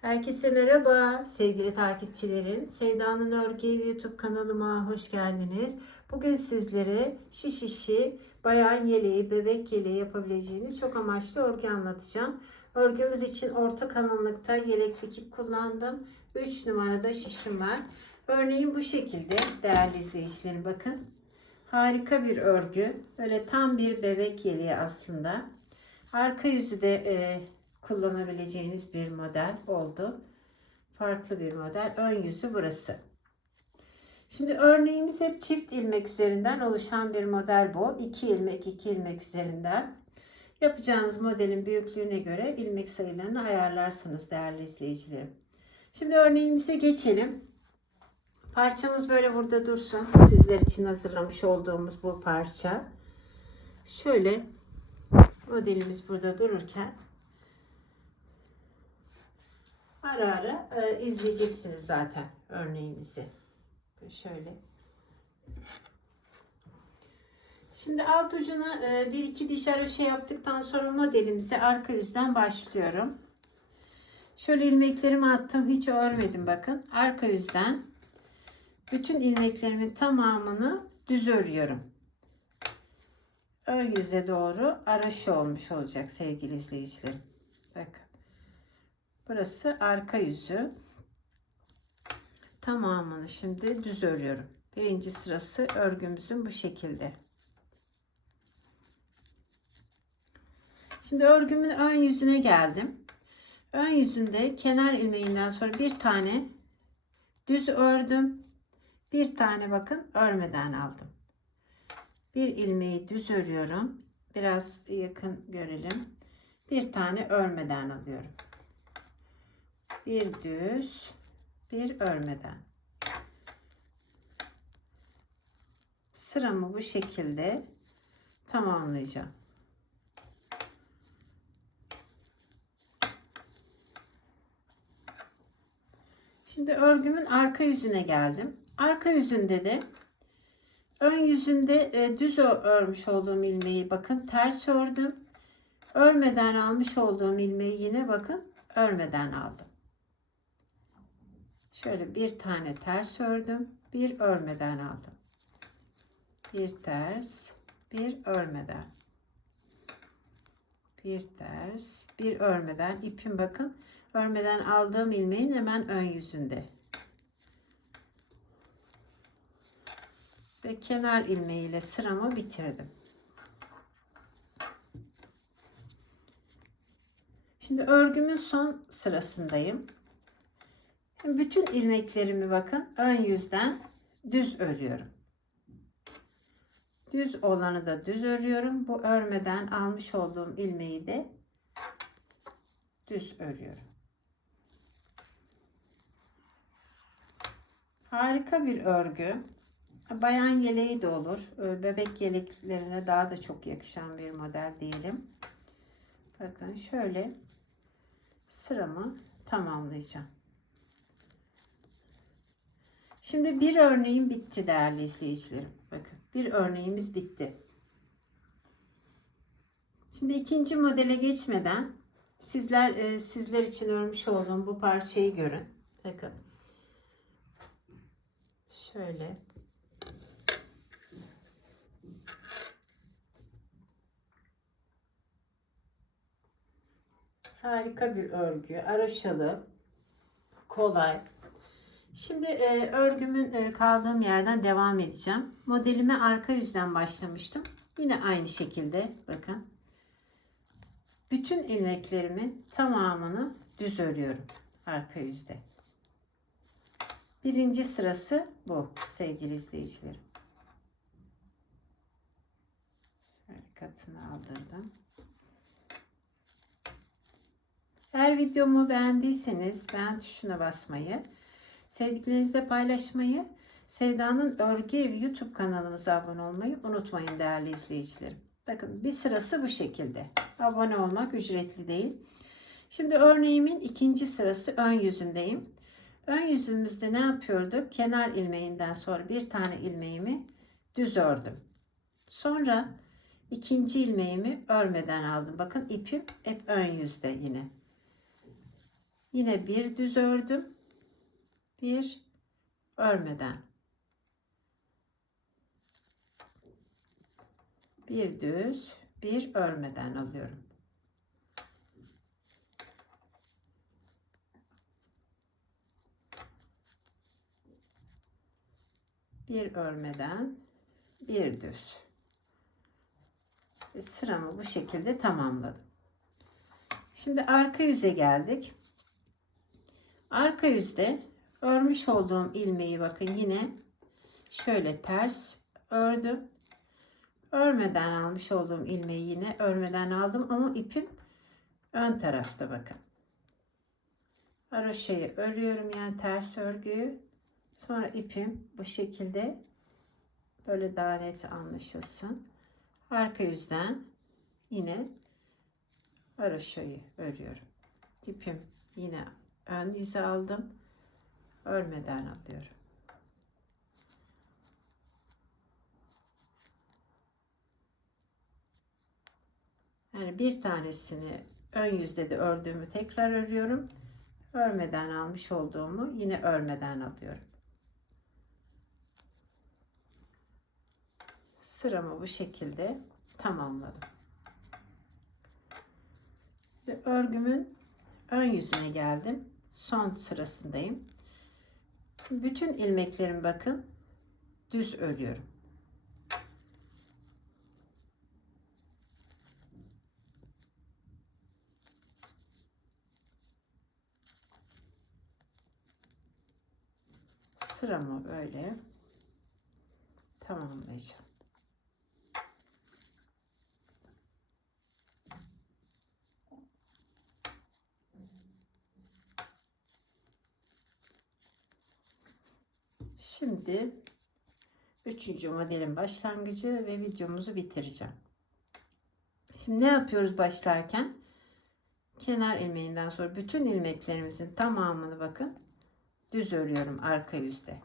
Herkese merhaba sevgili takipçilerim. Sevda'nın Örgü YouTube kanalıma hoş geldiniz. Bugün sizlere şiş işi, bayan yeleği, bebek yeleği yapabileceğiniz çok amaçlı örgü anlatacağım. Örgümüz için orta kalınlıkta yelek dikip kullandım. 3 numarada şişim var. Örneğin bu şekilde değerli izleyicilerim bakın. Harika bir örgü. Böyle tam bir bebek yeleği aslında. Arka yüzü de e, kullanabileceğiniz bir model oldu. Farklı bir model. Ön yüzü burası. Şimdi örneğimiz hep çift ilmek üzerinden oluşan bir model bu. 2 ilmek 2 ilmek üzerinden. Yapacağınız modelin büyüklüğüne göre ilmek sayılarını ayarlarsınız değerli izleyicilerim. Şimdi örneğimize geçelim. Parçamız böyle burada dursun. Sizler için hazırlamış olduğumuz bu parça. Şöyle modelimiz burada dururken ara ara e, izleyeceksiniz zaten örneğimizi. Şöyle. Şimdi alt ucuna e, bir iki diş haroşa yaptıktan sonra modelimize arka yüzden başlıyorum. Şöyle ilmeklerimi attım. Hiç örmedim bakın. Arka yüzden bütün ilmeklerimin tamamını düz örüyorum. Ön yüze doğru araşı olmuş olacak sevgili izleyicilerim. Bakın. Burası arka yüzü. Tamamını şimdi düz örüyorum. Birinci sırası örgümüzün bu şekilde. Şimdi örgümün ön yüzüne geldim. Ön yüzünde kenar ilmeğinden sonra bir tane düz ördüm. Bir tane bakın örmeden aldım. Bir ilmeği düz örüyorum. Biraz yakın görelim. Bir tane örmeden alıyorum. Bir düz, bir örmeden. Sıramı bu şekilde tamamlayacağım. Şimdi örgümün arka yüzüne geldim. Arka yüzünde de ön yüzünde e, düz örmüş olduğum ilmeği bakın ters ördüm. Örmeden almış olduğum ilmeği yine bakın örmeden aldım. Şöyle bir tane ters ördüm. Bir örmeden aldım. Bir ters, bir örmeden. Bir ters, bir örmeden. İpim bakın örmeden aldığım ilmeğin hemen ön yüzünde. Ve kenar ilmeğiyle sıramı bitirdim. Şimdi örgümün son sırasındayım. Bütün ilmeklerimi bakın ön yüzden düz örüyorum. Düz olanı da düz örüyorum. Bu örmeden almış olduğum ilmeği de düz örüyorum. Harika bir örgü. Bayan yeleği de olur. Bebek yeleklerine daha da çok yakışan bir model diyelim. Bakın şöyle sıramı tamamlayacağım. Şimdi bir örneğim bitti değerli izleyicilerim. Bakın bir örneğimiz bitti. Şimdi ikinci modele geçmeden sizler e, sizler için örmüş olduğum bu parçayı görün. Bakın. Şöyle. Harika bir örgü. Araşalı. Kolay. Şimdi e, örgümün e, kaldığım yerden devam edeceğim. Modelime arka yüzden başlamıştım. Yine aynı şekilde bakın. Bütün ilmeklerimin tamamını düz örüyorum arka yüzde. Birinci sırası bu sevgili izleyicilerim. Şöyle katını aldırdım. Eğer videomu beğendiyseniz beğen tuşuna basmayı, sevdiklerinizle paylaşmayı, Sevda'nın Örgü Evi YouTube kanalımıza abone olmayı unutmayın değerli izleyicilerim. Bakın bir sırası bu şekilde. Abone olmak ücretli değil. Şimdi örneğimin ikinci sırası ön yüzündeyim. Ön yüzümüzde ne yapıyorduk? Kenar ilmeğinden sonra bir tane ilmeğimi düz ördüm. Sonra ikinci ilmeğimi örmeden aldım. Bakın ipim hep ön yüzde yine. Yine bir düz ördüm. Bir örmeden. Bir düz, bir örmeden alıyorum. Bir örmeden, bir düz. Ve sıramı bu şekilde tamamladım. Şimdi arka yüze geldik. Arka yüzde örmüş olduğum ilmeği bakın yine şöyle ters ördüm. Örmeden almış olduğum ilmeği yine örmeden aldım ama ipim ön tarafta bakın. Haroşayı örüyorum yani ters örgüyü. Sonra ipim bu şekilde böyle daha net anlaşılsın. Arka yüzden yine haroşayı örüyorum. İpim yine ön yüze aldım. Örmeden alıyorum. Yani bir tanesini ön yüzde de ördüğümü tekrar örüyorum. Örmeden almış olduğumu yine örmeden alıyorum. Sıramı bu şekilde tamamladım. Ve örgümün ön yüzüne geldim. Son sırasındayım. Bütün ilmeklerim bakın düz örüyorum. Sıramı böyle tamamlayacağım. Şimdi üçüncü modelin başlangıcı ve videomuzu bitireceğim. Şimdi ne yapıyoruz başlarken? Kenar ilmeğinden sonra bütün ilmeklerimizin tamamını bakın düz örüyorum arka yüzde.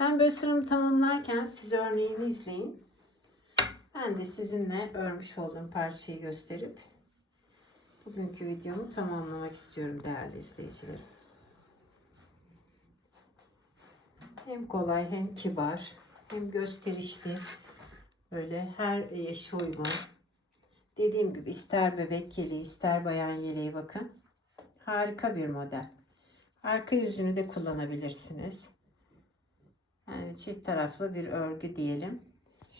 Ben böyle sıramı tamamlarken siz örneğimi izleyin. Ben de sizinle örmüş olduğum parçayı gösterip bugünkü videomu tamamlamak istiyorum değerli izleyicilerim. Hem kolay hem kibar hem gösterişli böyle her yaşa uygun. Dediğim gibi ister bebek yeleği ister bayan yeleği bakın harika bir model. Arka yüzünü de kullanabilirsiniz. Yani çift taraflı bir örgü diyelim.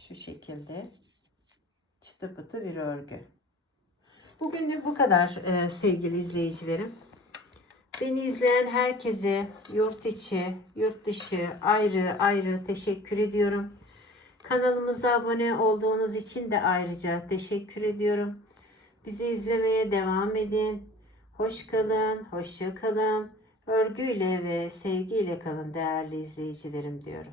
Şu şekilde çıtı pıtı bir örgü bugünlük bu kadar e, sevgili izleyicilerim Beni izleyen herkese yurt içi, yurt dışı ayrı ayrı teşekkür ediyorum. Kanalımıza abone olduğunuz için de ayrıca teşekkür ediyorum. Bizi izlemeye devam edin. Hoş kalın, hoşça kalın. Örgüyle ve sevgiyle kalın değerli izleyicilerim diyorum.